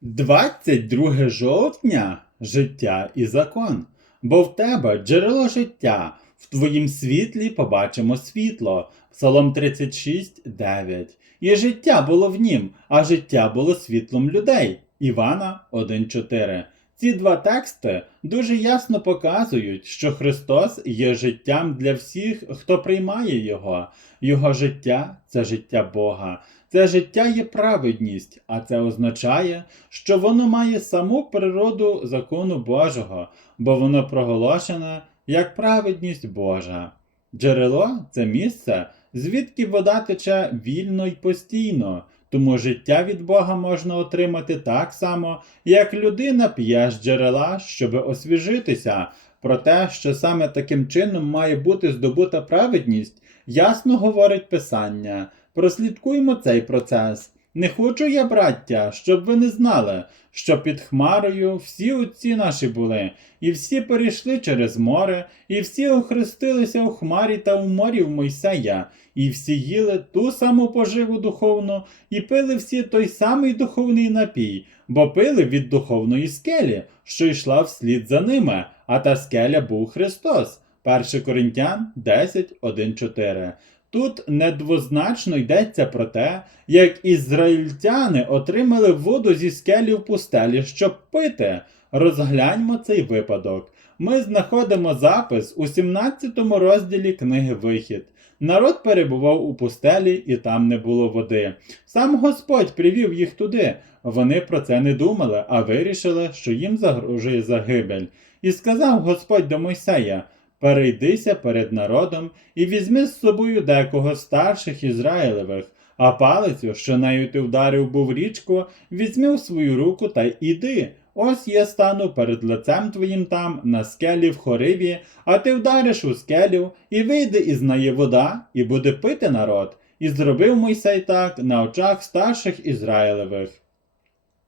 22 жовтня життя і закон. Бо в тебе джерело життя, в твоїм світлі побачимо світло. Псалом 36, 9. І життя було в нім, а життя було світлом людей. Івана 1.4. Ці два тексти дуже ясно показують, що Христос є життям для всіх, хто приймає Його. Його життя це життя Бога. Це життя є праведність, а це означає, що воно має саму природу закону Божого, бо воно проголошене як праведність Божа. Джерело це місце, звідки вода тече вільно й постійно, тому життя від Бога можна отримати так само, як людина п'є з джерела, щоб освіжитися. Про те, що саме таким чином має бути здобута праведність, ясно говорить Писання. Прослідкуймо цей процес. Не хочу я, браття, щоб ви не знали, що під Хмарою всі отці наші були, і всі перейшли через море, і всі охрестилися у Хмарі та у морі в Мойсея, і всі їли ту саму поживу духовну, і пили всі той самий духовний напій, бо пили від духовної скелі, що йшла вслід за ними, а та скеля був Христос. 1 Коринтян 10, 1, 4. Тут недвозначно йдеться про те, як ізраїльтяни отримали воду зі скелі в пустелі, щоб пити. Розгляньмо цей випадок. Ми знаходимо запис у 17 розділі книги Вихід. Народ перебував у пустелі, і там не було води. Сам Господь привів їх туди. Вони про це не думали, а вирішили, що їм загрожує загибель. І сказав Господь до Мойсея: Перейдися перед народом і візьми з собою декого старших Ізраїлевих, а палицю, що нею ти вдарив був річку, візьми в свою руку та й іди. Ось я стану перед лицем твоїм там, на скелі в хориві, а ти вдариш у скелю, і вийде із неї вода, і буде пити народ. І зробив Мойсей так на очах старших Ізраїлевих.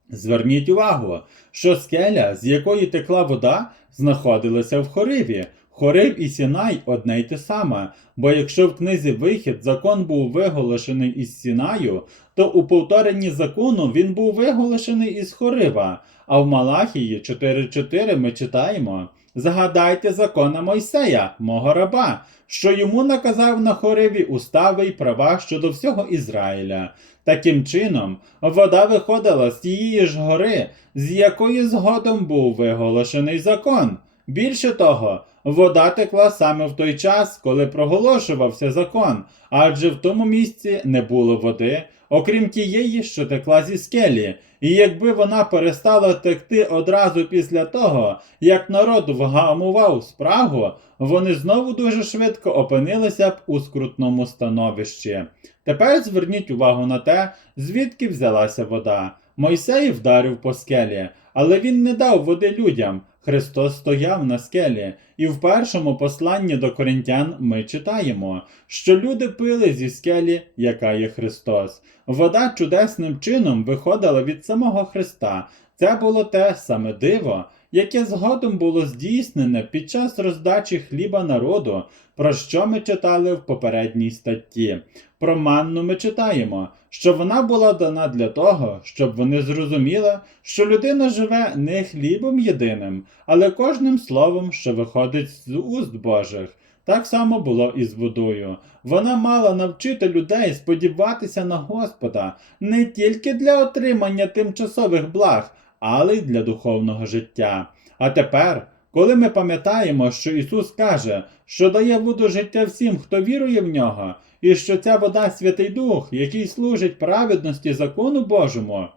Зверніть увагу, що скеля, з якої текла вода, знаходилася в хориві. Хорив і Сінай одне й те саме, бо якщо в книзі Вихід закон був виголошений із Сінаю, то у повторенні закону він був виголошений із Хорива, а в Малахії 4.4 ми читаємо Загадайте закона Мойсея, мого раба, що йому наказав на Хориві устави й права щодо всього Ізраїля. Таким чином, вода виходила з тієї ж гори, з якої згодом був виголошений закон. Більше того, вода текла саме в той час, коли проголошувався закон, адже в тому місці не було води, окрім тієї, що текла зі скелі. І якби вона перестала текти одразу після того, як народ вгамував спрагу, вони знову дуже швидко опинилися б у скрутному становищі. Тепер зверніть увагу на те, звідки взялася вода. Мойсей вдарив по скелі, але він не дав води людям. Христос стояв на скелі, і в першому посланні до коринтян ми читаємо, що люди пили зі скелі, яка є Христос. Вода чудесним чином виходила від самого Христа. Це було те саме диво, яке згодом було здійснене під час роздачі хліба народу, про що ми читали в попередній статті. Про манну ми читаємо, що вона була дана для того, щоб вони зрозуміли, що людина живе не хлібом єдиним, але кожним словом, що виходить з уст Божих. Так само було і з водою. Вона мала навчити людей сподіватися на Господа не тільки для отримання тимчасових благ, але й для духовного життя. А тепер, коли ми пам'ятаємо, що Ісус каже, що дає воду життя всім, хто вірує в нього, і що ця вода Святий Дух, який служить праведності закону Божому,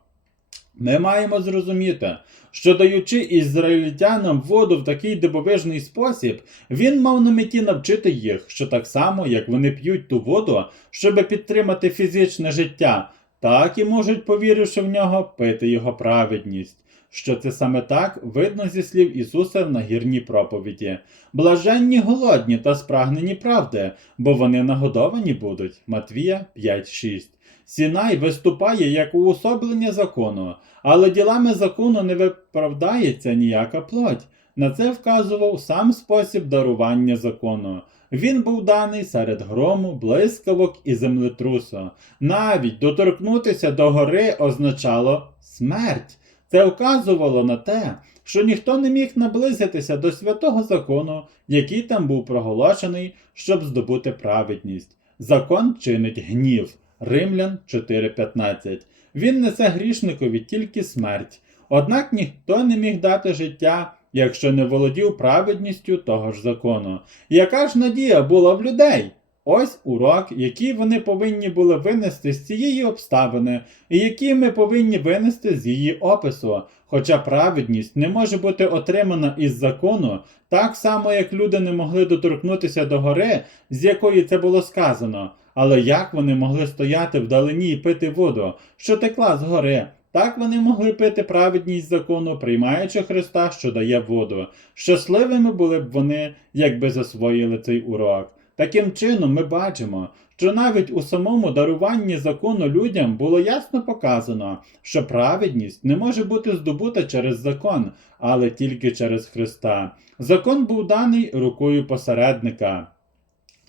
ми маємо зрозуміти, що даючи ізраїльтянам воду в такий дивовижний спосіб, він мав на меті навчити їх, що так само, як вони п'ють ту воду, щоб підтримати фізичне життя, так і можуть, повіривши в нього, пити його праведність. Що це саме так видно зі слів Ісуса в нагірній проповіді. Блаженні голодні та спрагнені правди, бо вони нагодовані будуть. Матвія 5.6. Сінай виступає як уособлення закону, але ділами закону не виправдається ніяка плоть. На це вказував сам спосіб дарування закону. Він був даний серед грому, блискавок і землетрусу. Навіть доторкнутися до гори означало смерть. Це вказувало на те, що ніхто не міг наблизитися до святого закону, який там був проголошений, щоб здобути праведність. Закон чинить гнів. Римлян 4.15. Він несе грішникові тільки смерть. Однак ніхто не міг дати життя, якщо не володів праведністю того ж закону. Яка ж надія була в людей? Ось урок, який вони повинні були винести з цієї обставини, і який ми повинні винести з її опису. Хоча праведність не може бути отримана із закону, так само як люди не могли доторкнутися до гори, з якої це було сказано. Але як вони могли стояти вдалині і пити воду, що текла з гори? Так вони могли пити праведність закону, приймаючи Христа, що дає воду. Щасливими були б вони, якби засвоїли цей урок. Таким чином, ми бачимо, що навіть у самому даруванні закону людям було ясно показано, що праведність не може бути здобута через закон, але тільки через Христа. Закон був даний рукою посередника.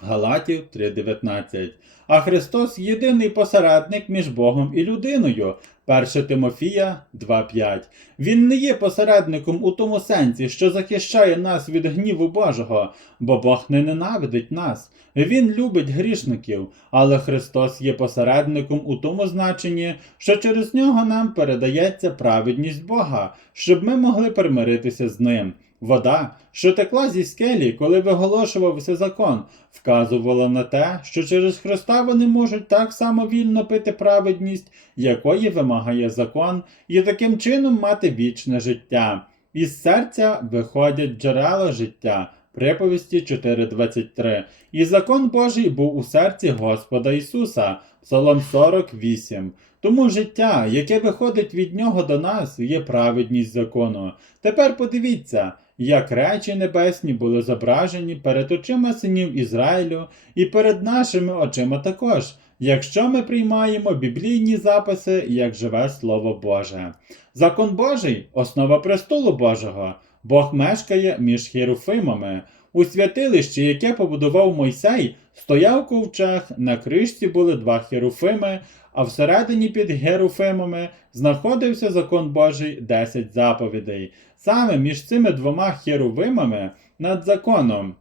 Галатів 3.19. А Христос єдиний посередник між Богом і людиною. 1 Тимофія 2.5. Він не є посередником у тому сенсі, що захищає нас від гніву Божого, бо Бог не ненавидить нас. Він любить грішників, але Христос є посередником у тому значенні, що через нього нам передається праведність Бога, щоб ми могли примиритися з ним. Вода, що текла зі скелі, коли виголошувався закон, вказувала на те, що через Христа вони можуть так само вільно пити праведність, якої вимагає закон, і таким чином мати вічне життя. Із серця виходять джерела життя. Приповісті 4.23. І закон Божий був у серці Господа Ісуса. Псалом 48. Тому життя, яке виходить від нього до нас, є праведність закону. Тепер подивіться, як речі небесні були зображені перед очима синів Ізраїлю і перед нашими очима також, якщо ми приймаємо біблійні записи як живе Слово Боже. Закон Божий основа престолу Божого. Бог мешкає між херуфимами. У святилищі, яке побудував Мойсей, стояв ковчег, на кришці були два херуфими, а всередині під геруфимами знаходився закон Божий 10 заповідей. Саме між цими двома херувимами над законом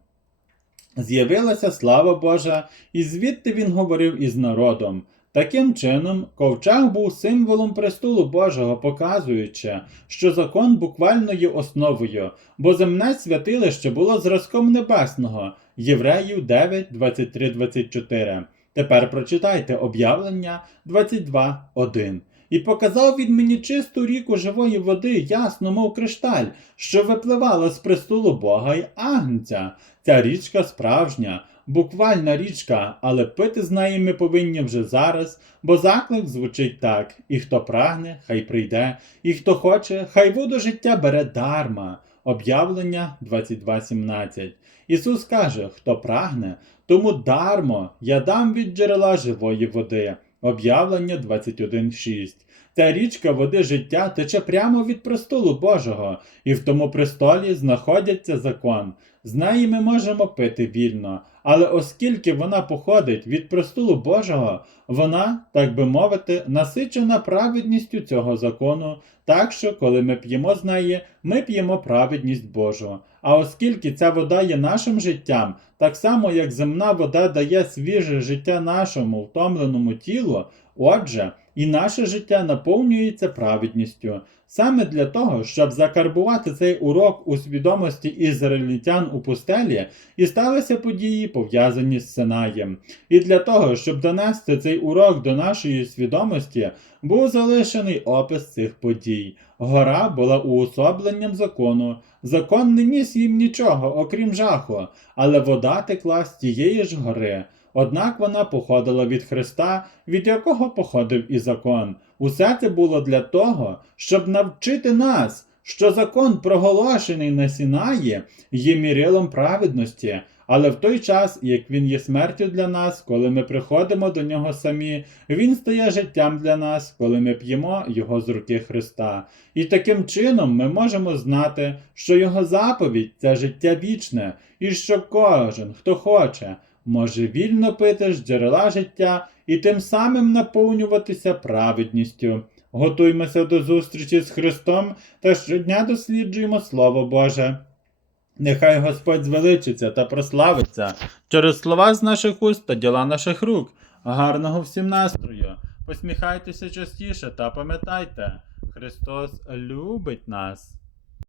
з'явилася слава Божа, і звідти він говорив із народом. Таким чином, ковчег був символом престолу Божого, показуючи, що закон буквально є основою, бо земне святилище було зразком небесного. Євреїв 9, 23, 24. Тепер прочитайте об'явлення 22, 1. І показав він мені чисту ріку живої води, ясно, мов кришталь, що випливала з престолу Бога й Агнця. Ця річка справжня, буквальна річка, але пити з неї ми повинні вже зараз, бо заклик звучить так: і хто прагне, хай прийде, і хто хоче, хай воду життя бере дарма. Об'явлення 22.17. Ісус каже: Хто прагне, тому дармо я дам від джерела живої води. Об'явлення 21.6. Ця річка води життя тече прямо від престолу Божого, і в тому престолі знаходиться закон. З неї ми можемо пити вільно, але оскільки вона походить від престолу Божого, вона, так би мовити, насичена праведністю цього закону, так що, коли ми п'ємо з неї, ми п'ємо праведність Божу. А оскільки ця вода є нашим життям, так само як земна вода дає свіже життя нашому втомленому тілу, отже, і наше життя наповнюється праведністю. Саме для того, щоб закарбувати цей урок у свідомості ізраїльтян у пустелі, і сталися події, пов'язані з Синаєм. І для того, щоб донести цей урок до нашої свідомості, був залишений опис цих подій. Гора була уособленням закону. Закон не ніс їм нічого, окрім жаху, але вода текла з тієї ж гори. Однак вона походила від Христа, від якого походив і закон. Усе це було для того, щоб навчити нас, що закон, проголошений на Сінаї, є мірилом праведності, але в той час, як він є смертю для нас, коли ми приходимо до нього самі, він стає життям для нас, коли ми п'ємо його з руки Христа. І таким чином ми можемо знати, що його заповідь це життя вічне, і що кожен, хто хоче, може вільно пити з джерела життя і тим самим наповнюватися праведністю. Готуймося до зустрічі з Христом та щодня досліджуємо Слово Боже. Нехай Господь звеличиться та прославиться через слова з наших уст та діла наших рук. Гарного всім настрою! Посміхайтеся частіше та пам'ятайте, Христос любить нас.